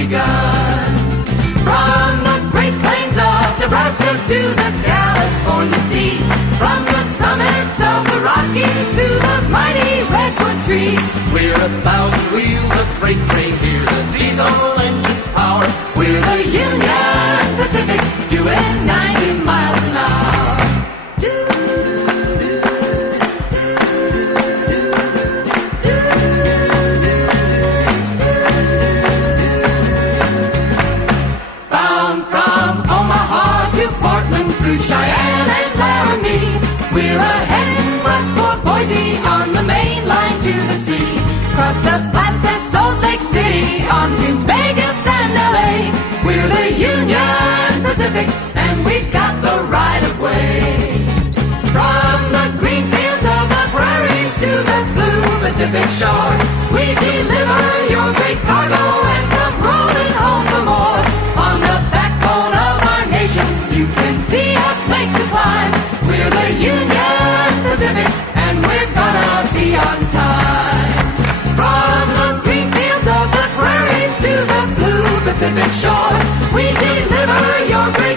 begun. From the Great Plains of Nebraska to the California seas, from the summits of the Rockies to the mighty redwood trees, we're 1,000 wheels of freight train here, the diesel engine's power. We're the Union Pacific, doing 90 miles an hour. Bound from Omaha to Portland through Cheyenne and Laramie, we're heading west for Boise on the main line to the sea. Cross the Flats at Salt Lake City on to Vegas and LA. We're the Union Pacific and we've got the right of way. From the green fields of the prairies to the blue Pacific shore, we deliver your great cargo and come rolling home for more. On the backbone of our nation, you can see us make the climb. We're the Union Pacific and we're gonna be on time. From the green fields of the prairies to the blue Pacific shore, we deliver your great